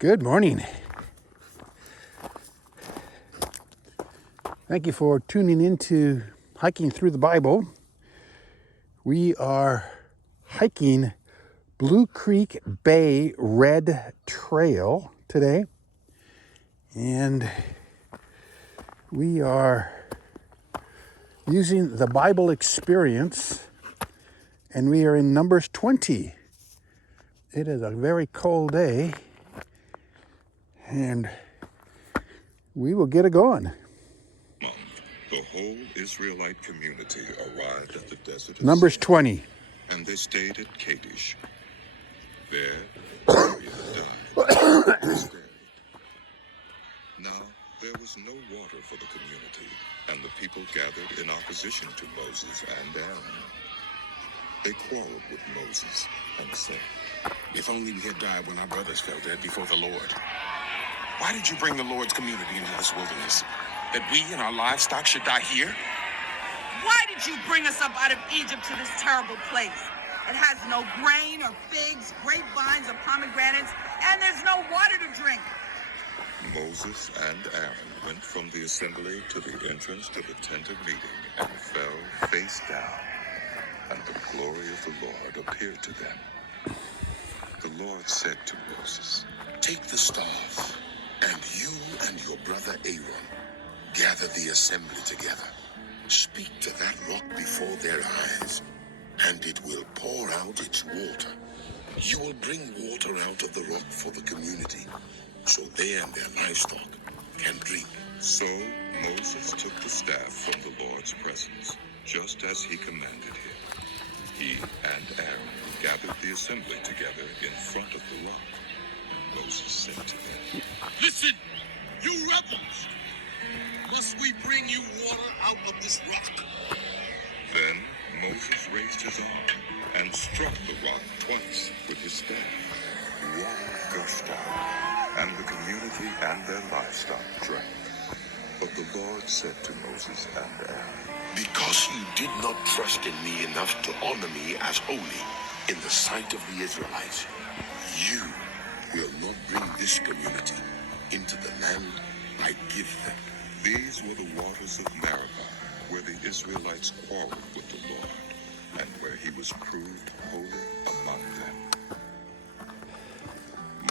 Good morning. Thank you for tuning in to Hiking Through the Bible. We are hiking Blue Creek Bay Red Trail today. And we are using the Bible experience, and we are in Numbers 20. It is a very cold day, and we will get it going. The whole Israelite community arrived at the desert of Numbers Sin, 20. and they stayed at Kadesh. There, Miriam died. Now, there was no water for the community, and the people gathered in opposition to Moses and Aaron. They quarreled with Moses and said, "If only we had died when our brothers fell dead before the Lord. Why did you bring the Lord's community into this wilderness? That we and our livestock should die here? Why did you bring us up out of Egypt to this terrible place? It has no grain or figs, grapevines or pomegranates, and there's no water to drink." Moses and Aaron went from the assembly to the entrance to the tent of meeting and fell face down, and the glory of the Lord appeared to them. The Lord said to Moses, "Take the staff, and you and your brother Aaron gather the assembly together. Speak to that rock before their eyes, and it will pour out its water. You will bring water out of the rock for the community, so they and their livestock can drink." So Moses took the staff from the Lord's presence, just as he commanded him. He and Aaron gathered the assembly together in front of the rock. And Moses said to them, "Listen, you rebels! Must we bring you water out of this rock?" Then Moses raised his arm and struck the rock twice with his staff. Water gushed out, and the community and their livestock drank. But the Lord said to Moses and Aaron, "Because you did not trust in me enough to honor me as holy in the sight of the Israelites, you will not bring this community into the land I give them." These were the waters of Meribah, where the Israelites quarreled with the Lord, and where he was proved holy among them.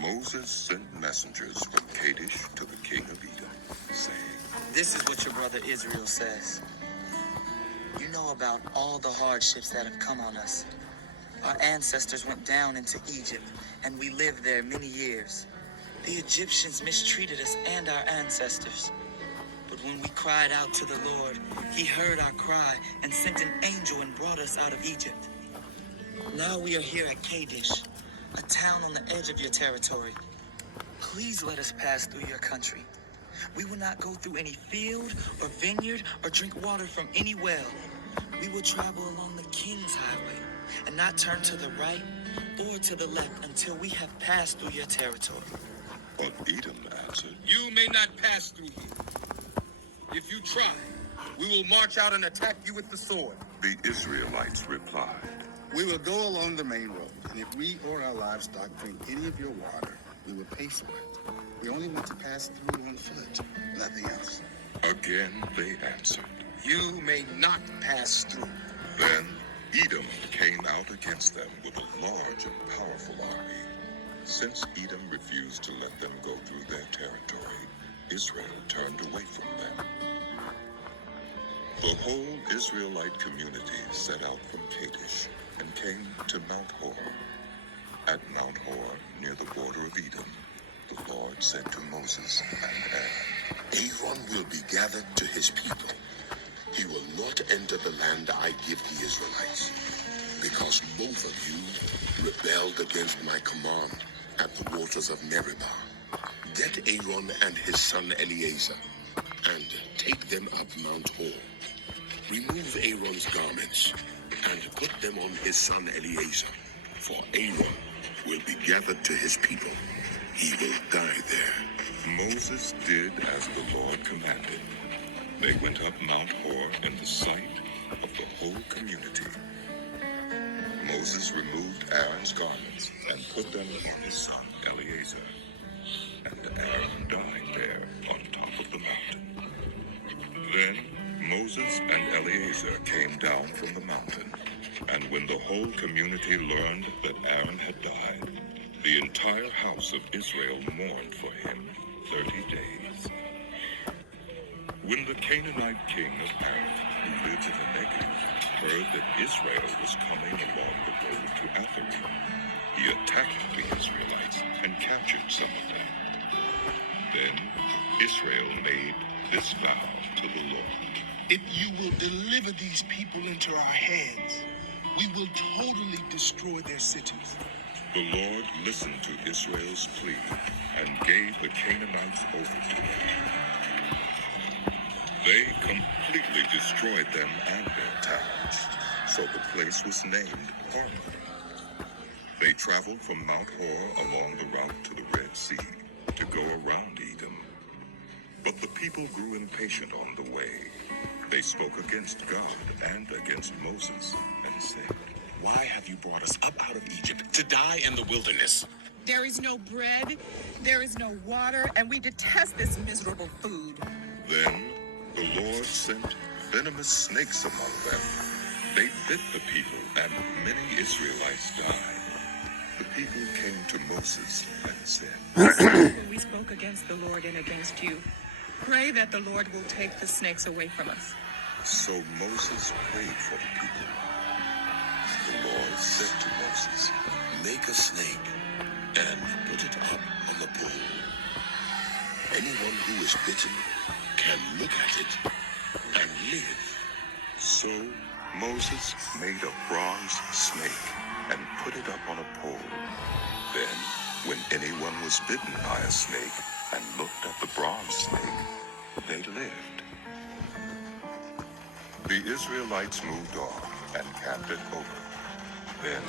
Moses sent messengers from Kadesh to the king of Edom, saying, "This is what your brother Israel says. You know about all the hardships that have come on us. Our ancestors went down into Egypt, and we lived there many years. The Egyptians mistreated us and our ancestors. But when we cried out to the Lord, he heard our cry and sent an angel and brought us out of Egypt. Now we are here at Kadesh, a town on the edge of your territory. Please let us pass through your country. We will not go through any field or vineyard or drink water from any well. We will travel along the King's Highway and not turn to the right or to the left until we have passed through your territory." But Edom answered, "You may not pass through here. If you try, we will march out and attack you with the sword." The Israelites replied, "We will go along the main road, and if we or our livestock drink any of your water, we will pay for it. We only want to pass through on foot, nothing else." Again they answered. "You may not pass through." Then Edom came out against them with a large and powerful army. Since Edom refused to let them go through their territory, Israel turned away from them. The whole Israelite community set out from Kadesh and came to Mount Hor. At Mount Hor, near the border of Edom, the Lord said to Moses and Aaron, "Aaron will be gathered to his people. He will not enter the land I give the Israelites, because both of you rebelled against my command at the waters of Meribah. Get Aaron and his son Eleazar, and take them up Mount Hor. Remove Aaron's garments, and put them on his son Eleazar, for Aaron will be gathered to his people. He will die there." Moses did as the Lord commanded. They went up Mount Hor in the sight of the whole community. Moses removed Aaron's garments and put them on his son Eleazar. Aaron dying there on top of the mountain. Then Moses and Eleazar came down from the mountain, and when the whole community learned that Aaron had died, the entire house of Israel mourned for him 30 days. When the Canaanite king of Aram, who lives in the Negev, heard that Israel was coming along the road to Atharim, he attacked the Israelites and captured some of them. Then Israel made this vow to the Lord. If you will deliver these people into our hands, we will totally destroy their cities. The Lord listened to Israel's plea and gave the Canaanites over to them. They completely destroyed them and their towns, so the place was named Hor. They traveled from Mount Hor along the route to the Red Sea to go around Edom. But the people grew impatient on the way. They spoke against God and against Moses and said, Why have you brought us up out of Egypt to die in the wilderness? There is no bread, there is no water, and we detest this miserable food. Then the Lord sent venomous snakes among them. They bit the people, and many Israelites died. The people came to Moses and said, When we spoke against the Lord and against you, pray that the Lord will take the snakes away from us. So Moses prayed for the people. The Lord said to Moses, Make a snake and put it up on the pole. Anyone who is bitten can look at it and live. So Moses made a bronze snake and put it up on a pole. Then, when anyone was bitten by a snake and looked at the bronze snake, they lived. The Israelites moved on and camped at Obed. Then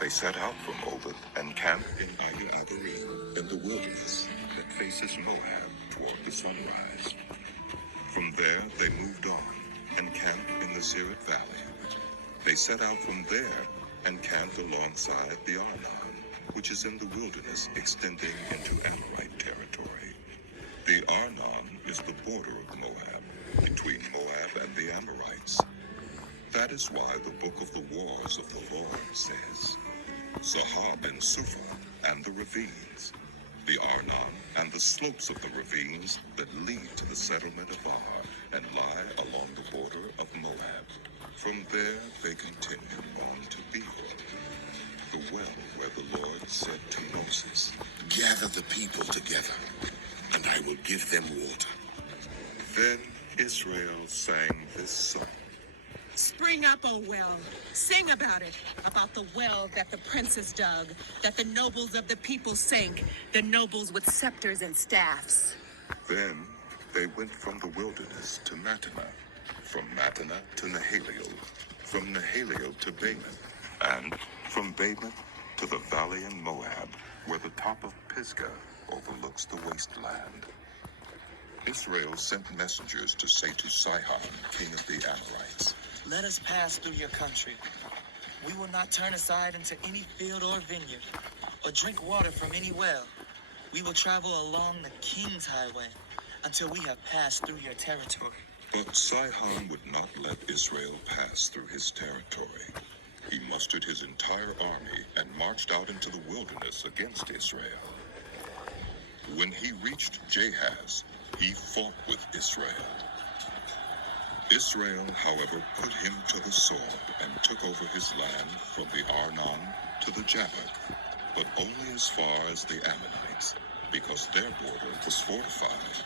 they set out from Obed and camped in Abarim in the wilderness that faces Moab toward the sunrise. From there they moved on and camped in the Zered Valley. They set out from there and camped alongside the Arnon, which is in the wilderness extending into Amorite territory. The Arnon is the border of Moab, between Moab and the Amorites. That is why the book of the wars of the Lord says, Zahab and Suphah and the ravines, the Arnon and the slopes of the ravines that lead to the settlement of Ar and lie along the border of Moab. From there they continued on to Behor, the well where the Lord said to Moses, Gather the people together, and I will give them water. Then Israel sang this song. Spring up, O well. Sing about it, about the well that the princes dug, that the nobles of the people sank, the nobles with scepters and staffs. Then they went from the wilderness to Mattanah, from Mattanah to Nahaliel, from Nahaliel to Bamoth, and from Bamoth to the valley in Moab, where the top of Pisgah overlooks the wasteland. Israel sent messengers to say to Sihon, king of the Amorites, Let us pass through your country. We will not turn aside into any field or vineyard, or drink water from any well. We will travel along the king's highway until we have passed through your territory. But Sihon would not let Israel pass through his territory. He mustered his entire army and marched out into the wilderness against Israel. When he reached Jahaz, he fought with Israel. Israel, however, put him to the sword and took over his land from the Arnon to the Jabbok, but only as far as the Ammonites, because their border was fortified.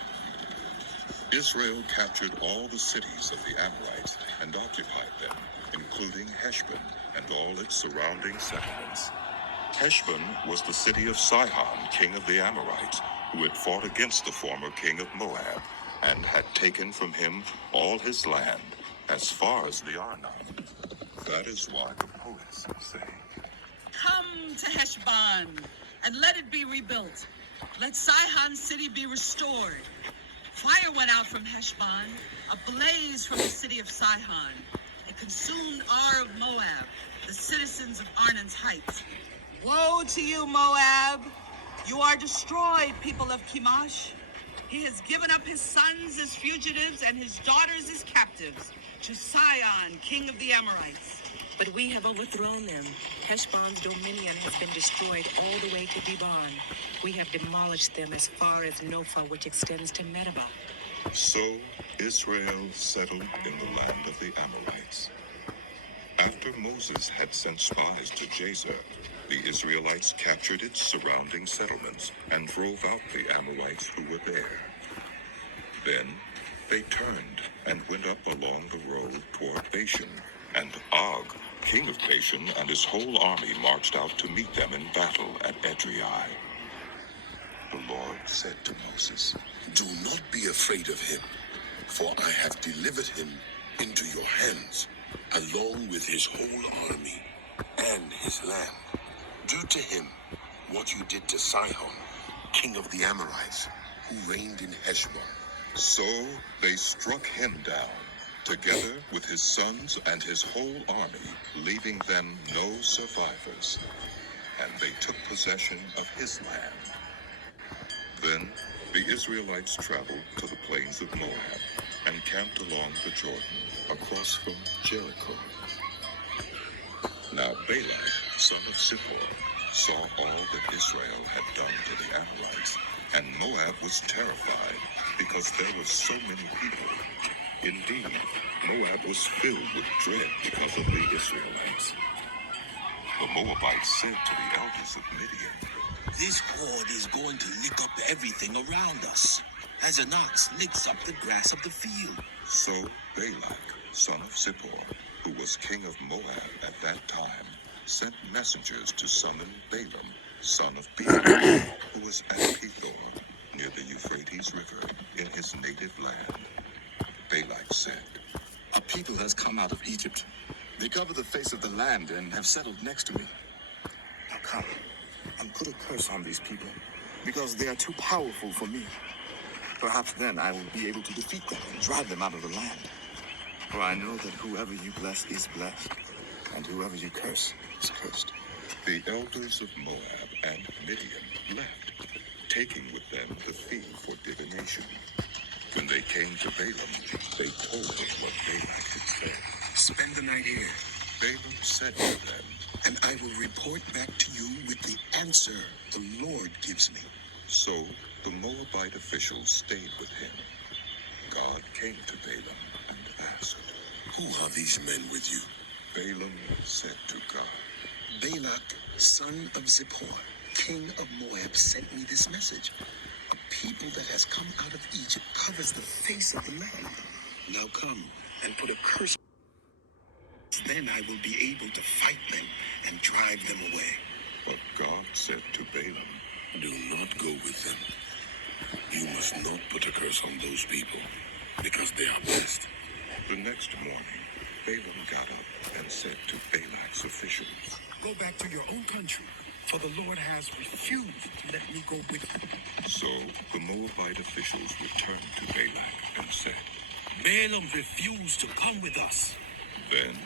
Israel captured all the cities of the Amorites and occupied them, including Heshbon and all its surrounding settlements. Heshbon was the city of Sihon, king of the Amorites, who had fought against the former king of Moab, and had taken from him all his land, as far as the Arnon. That is why the poets say, Come to Heshbon, and let it be rebuilt. Let Sihon's city be restored. Fire went out from Heshbon, a blaze from the city of Sihon. It consumed Ar of Moab, the citizens of Arnon's heights. Woe to you, Moab! You are destroyed, people of Kimash. He has given up his sons as fugitives and his daughters as captives to Sihon, king of the Amorites. But we have overthrown them. Heshbon's dominion has been destroyed all the way to Dibon. We have demolished them as far as Nophah, which extends to Medeba. So Israel settled in the land of the Amorites. After Moses had sent spies to Jazer, the Israelites captured its surrounding settlements and drove out the Amorites who were there. Then they turned and went up along the road toward Bashan, and Og, king of Bashan, and his whole army marched out to meet them in battle at Edrei. The Lord said to Moses, Do not be afraid of him, for I have delivered him into your hands, along with his whole army and his land. Do to him what you did to Sihon, king of the Amorites, who reigned in Heshbon. So they struck him down, together with his sons and his whole army, leaving them no survivors. And they took possession of his land. Then the Israelites traveled to the plains of Moab and camped along the Jordan, across from Jericho. Now Balaam, son of Zippor, saw all that Israel had done to the Amorites, and Moab was terrified because there were so many people. Indeed, Moab was filled with dread because of the Israelites. The Moabites said to the elders of Midian, This horde is going to lick up everything around us, as an ox licks up the grass of the field. So Balak, son of Zippor, who was king of Moab at that time, sent messengers to summon Balaam, son of Beor, who was at Pethor, near the Euphrates River, in his native land. Balak said, A people has come out of Egypt. They cover the face of the land and have settled next to me. Now come and put a curse on these people, because they are too powerful for me. Perhaps then I will be able to defeat them and drive them out of the land. For I know that whoever you bless is blessed, and whoever you curse is cursed. The elders of Moab and Midian left, taking with them the fee for divination. When they came to Balaam, they told him what Balak had said. Spend the night here, Balaam said to them, and I will report back to you with the answer the Lord gives me. So the Moabite officials stayed with him. God came to Balaam and asked, Who are these men with you? Balaam said to God, Balak, son of Zippor, king of Moab, sent me this message. A people that has come out of Egypt covers the face of the land. Now come and put a curse. Then I will be able to fight them and drive them away. But God said to Balaam, Do not go with them. You must not put a curse on those people, because they are blessed. The next morning, Balaam got up and said to Balak's officials, Go back to your own country, for the Lord has refused to let me go with you. So the Moabite officials returned to Balak and said, Balaam refused to come with us. Then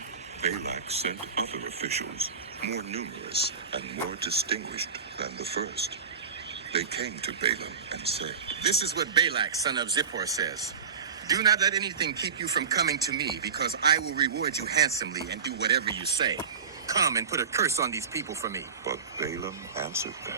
Balak sent other officials, more numerous and more distinguished than the first. They came to Balaam and said, This is what Balak, son of Zippor, says. Do not let anything keep you from coming to me, because I will reward you handsomely and do whatever you say. Come and put a curse on these people for me. But Balaam answered them,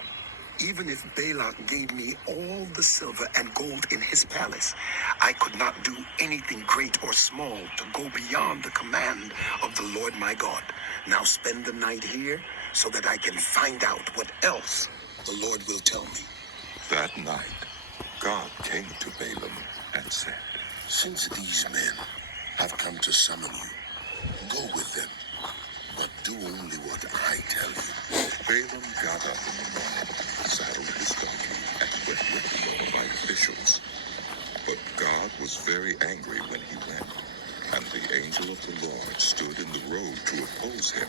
Even if Balak gave me all the silver and gold in his palace, I could not do anything great or small to go beyond the command of the Lord my God. Now spend the night here so that I can find out what else the Lord will tell me. That night, God came to Balaam and said, Since these men have come to summon you, go with them, but do only what I tell you. Balaam got up in the morning, saddled his donkey, and went with the Moabite officials. But God was very angry when he went, and the angel of the Lord stood in the road to oppose him.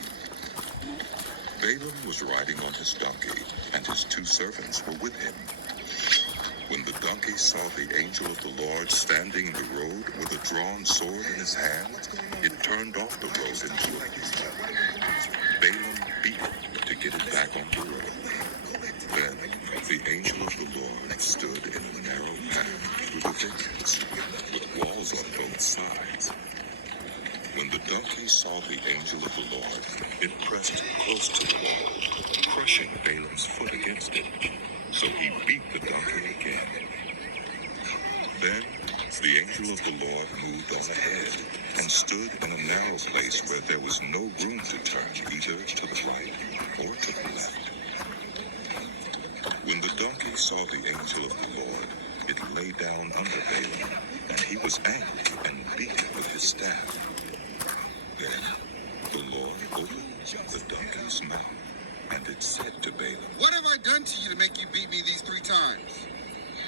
Balaam was riding on his donkey, and his 2 servants were with him. When the donkey saw the angel of the Lord standing in the road with a drawn sword in his hand, it turned off the road into a pit. Balaam beat it to get it back on the road. Then the saw the angel of the Lord, it pressed close to the wall, crushing Balaam's foot against it. So he beat the donkey again. Then the angel of the Lord moved on ahead and stood in a narrow place where there was no room to turn either to the right or to the left. When the donkey saw the angel of the Lord, it lay down under Balaam, and he was angry and beat it with his staff. Then the Lord opened the donkey's mouth, and it said to Balaam, What have I done to you to make you beat me these 3 times?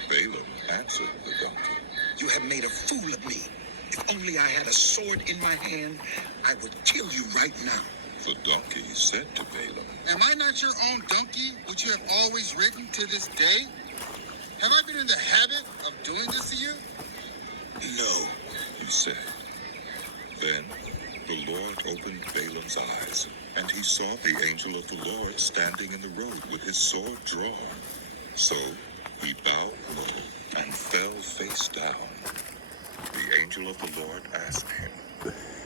Balaam answered the donkey, You have made a fool of me. If only I had a sword in my hand, I would kill you right now. The donkey said to Balaam, Am I not your own donkey, which you have always ridden to this day? Have I been in the habit of doing this to you? No, he said. Then the Lord opened Balaam's eyes, and he saw the angel of the Lord standing in the road with his sword drawn. So he bowed low and fell face down. The angel of the Lord asked him,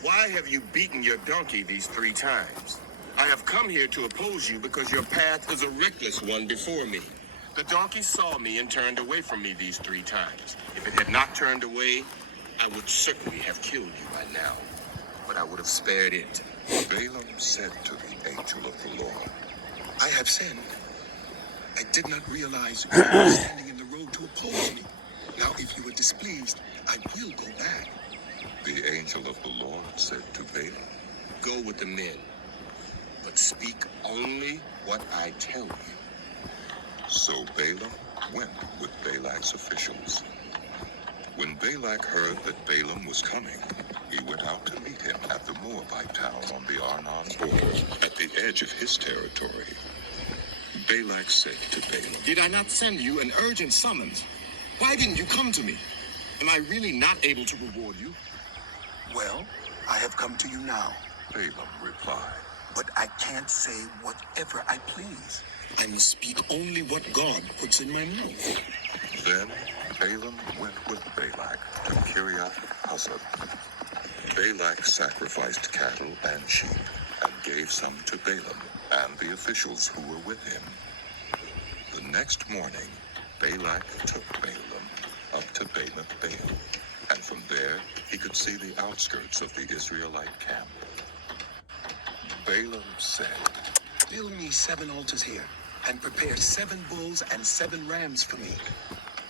Why have you beaten your donkey these 3 times? I have come here to oppose you because your path is a reckless one before me. The donkey saw me and turned away from me these 3 times. If it had not turned away, I would certainly have killed you by now. But I would have spared it. Balaam said to the angel of the Lord, I have sinned. I did not realize you were standing in the road to oppose me. Now, if you are displeased, I will go back. The angel of the Lord said to Balaam, Go with the men, but speak only what I tell you. So Balaam went with Balak's officials. When Balak heard that Balaam was coming, he went out to meet him at the Moabite town on the Arnon border, at the edge of his territory. Balak said to Balaam, Did I not send you an urgent summons? Why didn't you come to me? Am I really not able to reward you? Well, I have come to you now, Balaam replied, but I can't say whatever I please. I must speak only what God puts in my mouth. Then Balaam went with Balak to Kiriath Huzzah. Balak sacrificed cattle and sheep and gave some to Balaam and the officials who were with him. The next morning, Balak took Balaam up to Bamoth Baal, and from there he could see the outskirts of the Israelite camp. Balaam said, Build me 7 altars here, and prepare 7 bulls and 7 rams for me.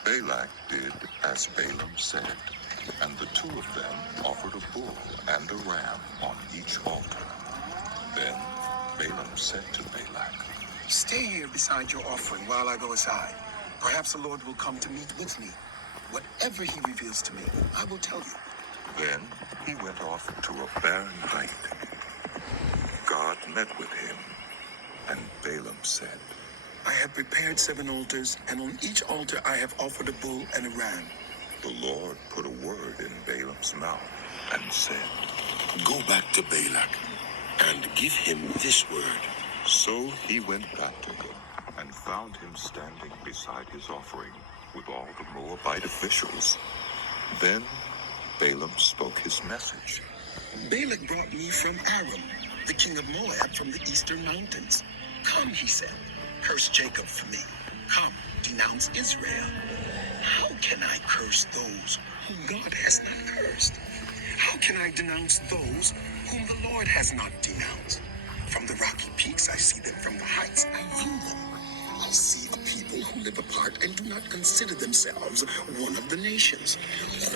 Balak did as Balaam said, and the 2 of them offered a bull and a ram on each altar. Then Balaam said to Balak, Stay here beside your offering while I go aside. Perhaps the Lord will come to meet with me. Whatever he reveals to me, I will tell you. Then he went off to a barren height. God met with him, and Balaam said, I have prepared 7 altars, and on each altar I have offered a bull and a ram. The Lord put a word in Balaam's mouth and said, Go back to Balak, and give him this word. So he went back to him and found him standing beside his offering with all the Moabite officials. Then Balaam spoke his message. Balak brought me from Aram, the king of Moab from the eastern mountains. Come, he said, curse Jacob for me. Come, denounce Israel. How can I curse those whom God has not cursed? How can I denounce those whom the Lord has not denounced? From the rocky peaks I see them, from the heights I view them. I see a people who live apart and do not consider themselves one of the nations.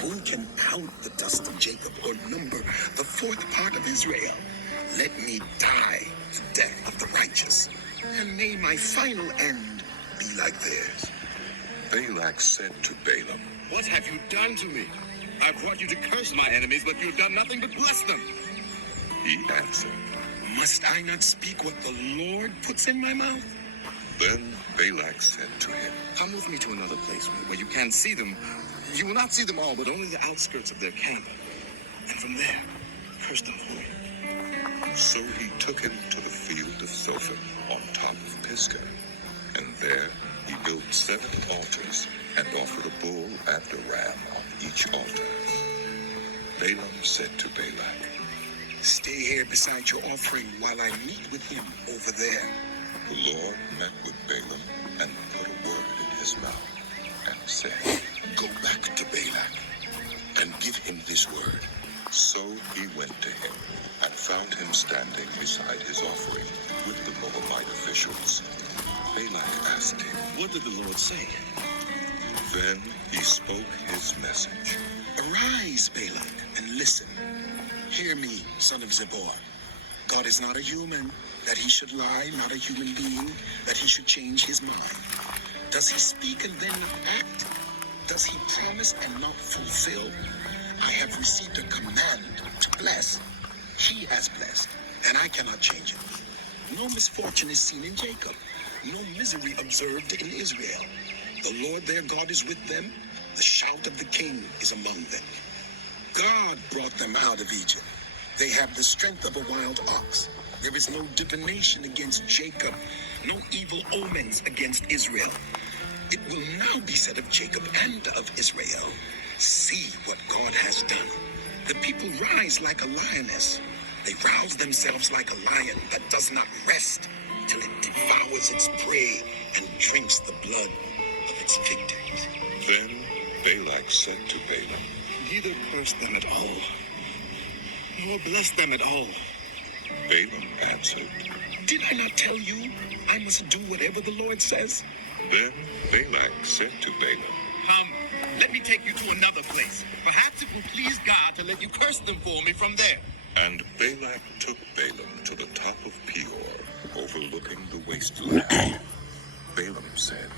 Who can count the dust of Jacob or number the 4th part of Israel? Let me die the death of the righteous, and may my final end be like theirs. Balak said to Balaam, What have you done to me? I brought you to curse my enemies, but you've done nothing but bless them. He answered, Must I not speak what the Lord puts in my mouth? Then Balak said to him, Come with me to another place where you can see them. You will not see them all, but only the outskirts of their camp. And from there, curse them for me. So he took him to the field of Zophim on top of Pisgah, and there he built 7 altars and offered a bull and a ram on each altar. Balaam said to Balak, Stay here beside your offering while I meet with him over there. The Lord met with Balaam and put a word in his mouth and said, Go back to Balak and give him this word. So he went to him and found him standing beside his offering with the Moabite officials. Balak asked him, What did the Lord say? Then he spoke his message. Arise, Balak, and listen. Hear me, son of Zippor. God is not a human, that he should lie, not a human being, that he should change his mind. Does he speak and then not act? Does he promise and not fulfill? I have received a command to bless. He has blessed, and I cannot change it. No misfortune is seen in Jacob, no misery observed in Israel. The Lord their God is with them. The shout of the king is among them. God brought them out of Egypt. They have the strength of a wild ox. There is no divination against Jacob, no evil omens against Israel. It will now be said of Jacob and of Israel, see what God has done. The people rise like a lioness. They rouse themselves like a lion that does not rest till it devours its prey and drinks the blood of its victims. Then Balak said to Balaam, Neither curse them at all, nor bless them at all. Balaam answered, Did I not tell you I must do whatever the Lord says? Then Balak said to Balaam, Come, let me take you to another place. Perhaps it will please God to let you curse them for me from there. And Balak took Balaam to the top of Peor, overlooking the wasteland. Balaam said,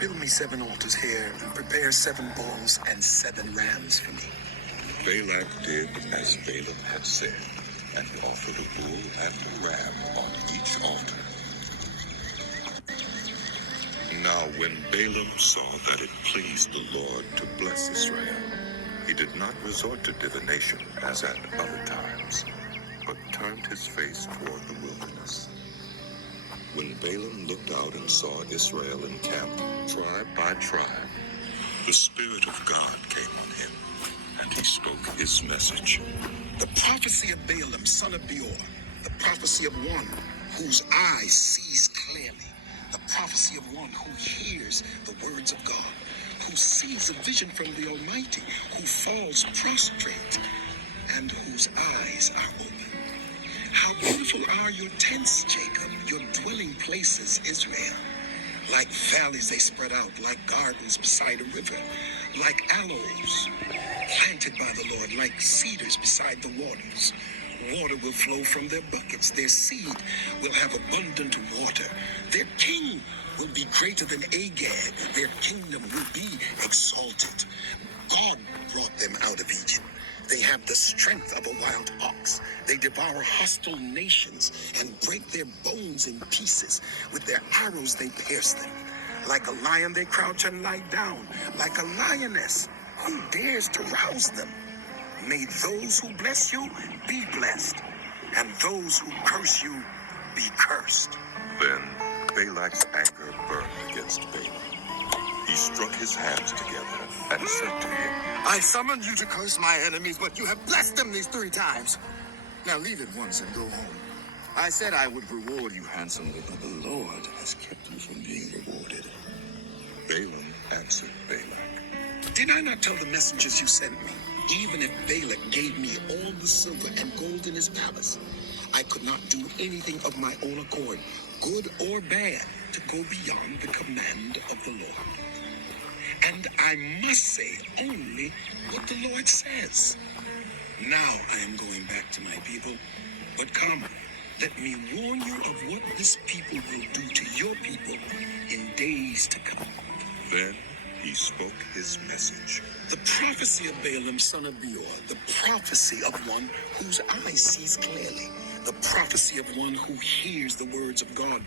Build me 7 altars here and prepare 7 bulls and 7 rams for me. Balak did as Balaam had said, and he offered a bull and a ram on each altar. Now when Balaam saw that it pleased the Lord to bless Israel, he did not resort to divination as at other times, but turned his face toward the wilderness. When Balaam looked out and saw Israel encamped, tribe by tribe, the Spirit of God came on him, and he spoke his message. The prophecy of Balaam, son of Beor, the prophecy of one whose eye sees clearly, the prophecy of one who hears the words of God, who sees a vision from the Almighty, who falls prostrate, and whose eyes are open. How beautiful are your tents, Jacob, your dwelling places, Israel. Like valleys they spread out, like gardens beside a river, like aloes planted by the Lord, like cedars beside the waters. Water will flow from their buckets. Their seed will have abundant water. Their king will be greater than Agag. Their kingdom will be exalted. God brought them out of Egypt. They have the strength of a wild ox. They devour hostile nations and break their bones in pieces. With their arrows they pierce them. Like a lion they crouch and lie down. Like a lioness, who dares to rouse them? May those who bless you be blessed, and those who curse you be cursed. Then Balak's anger burned against Balaam. He struck his hands together and said to him, I summoned you to curse my enemies, but you have blessed them these 3 times. Now leave it once and go home. I said I would reward you handsomely, but the Lord has kept you from being rewarded. Balaam answered Balak, Did I not tell the messengers you sent me? Even if Balak gave me all the silver and gold in his palace, I could not do anything of my own accord, good or bad, to go beyond the command of the Lord. And I must say only what the Lord says. Now I am going back to my people, but come, let me warn you of what this people will do to your people in days to come. Then he spoke his message. The prophecy of Balaam, son of Beor, the prophecy of one whose eye sees clearly, the prophecy of one who hears the words of God,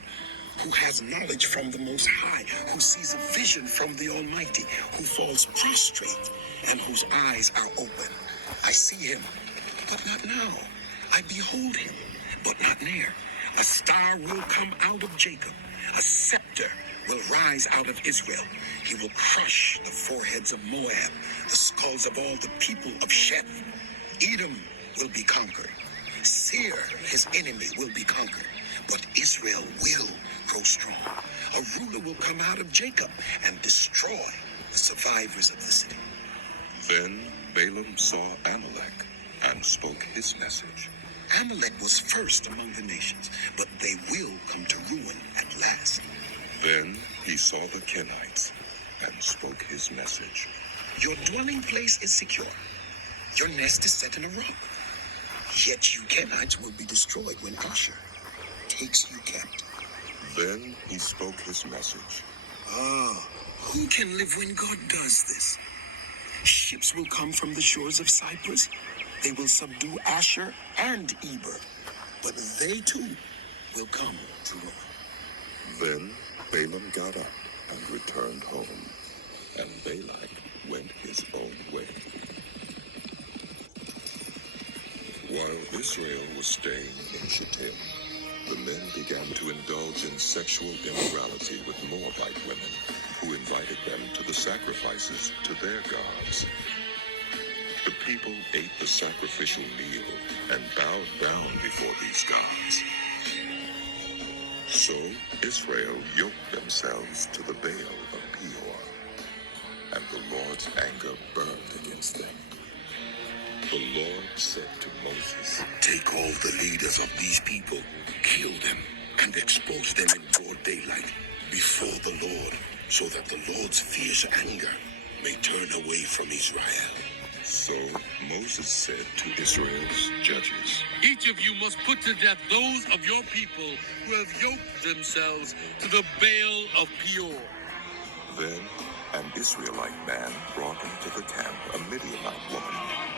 who has knowledge from the Most High, who sees a vision from the Almighty, who falls prostrate, and whose eyes are open. I see him, but not now. I behold him, but not near. A star will come out of Jacob. A scepter will rise out of Israel. He will crush the foreheads of Moab, the skulls of all the people of Sheth. Edom will be conquered, Seir, his enemy, will be conquered, but Israel will grow strong. A ruler will come out of Jacob and destroy the survivors of the city. Then Balaam saw Amalek and spoke his message. Amalek was first among the nations, but they will come to ruin at last. Then he saw the Kenites and spoke his message. Your dwelling place is secure. Your nest is set in a rock. Yet you Kenites will be destroyed when Asher takes you captive. Then he spoke his message. Who can live when God does this? Ships will come from the shores of Cyprus. They will subdue Asher and Eber, but they too will come to ruin. Then Balaam got up and returned home, and Balak went his own way. While Israel was staying in Shittim, the men began to indulge in sexual immorality with Moabite women, who invited them to the sacrifices to their gods. The people ate the sacrificial meal and bowed down before these gods. So Israel yoked themselves to the Baal of Peor, and the Lord's anger burned against them. The Lord said to Moses, Take all the leaders of these people, kill them, and expose them in broad daylight before the Lord, so that the Lord's fierce anger may turn away from Israel. So Moses said to Israel's judges, Each of you must put to death those of your people who have yoked themselves to the Baal of Peor. Then an Israelite man brought into the camp a Midianite woman,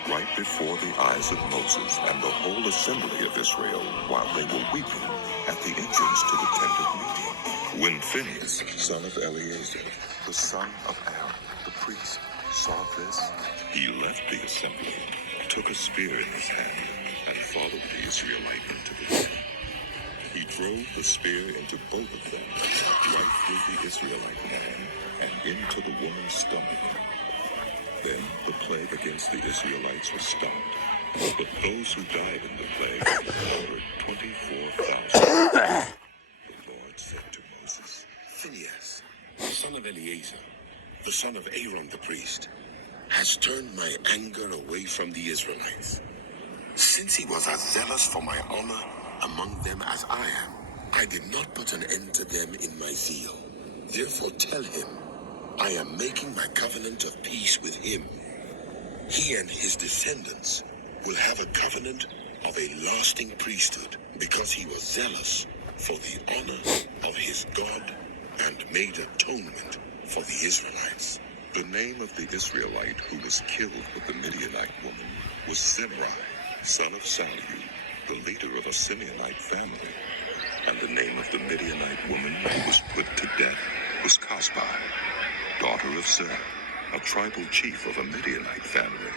right before the eyes of Moses and the whole assembly of Israel, while they were weeping at the entrance to the tent of meeting. When Phinehas, son of Eleazar, the son of Aaron, the priest, saw this, he left the assembly, took a spear in his hand, and followed the Israelite into the tent. He drove the spear into both of them, right through the Israelite man and into the woman's stomach. Then the plague against the Israelites was stopped, but those who died in the plague numbered 24,000. The Lord said to Moses, Phinehas, the son of Eleazar, the son of Aaron the priest, has turned my anger away from the Israelites. Since he was as zealous for my honor among them as I am, I did not put an end to them in my zeal. Therefore tell him, I am making my covenant of peace with him. He and his descendants will have a covenant of a lasting priesthood, because he was zealous for the honor of his God and made atonement for the Israelites. The name of the Israelite who was killed with the Midianite woman was Zimri, son of Salu, the leader of a Simeonite family. And the name of the Midianite woman who was put to death was Cosbi, daughter of Serpent, a tribal chief of a Midianite family.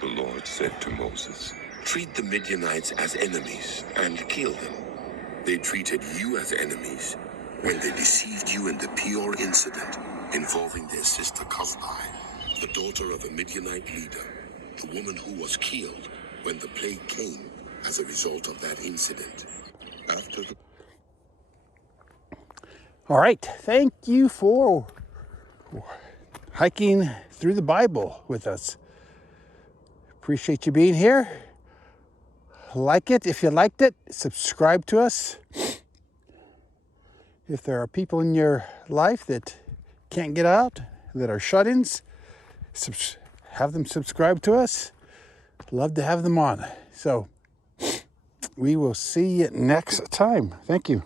The Lord said to Moses, Treat the Midianites as enemies and kill them. They treated you as enemies when they deceived you in the Peor incident involving their sister Cosbi, the daughter of a Midianite leader, the woman who was killed when the plague came as a result of that incident. After the All right. Thank you for hiking through the Bible with us. Appreciate you being here. Like it if you liked it. Subscribe to us. If there are people in your life that can't get out, that are shut-ins, have them subscribe to us. Love to have them on. So we will see you next time. Thank you.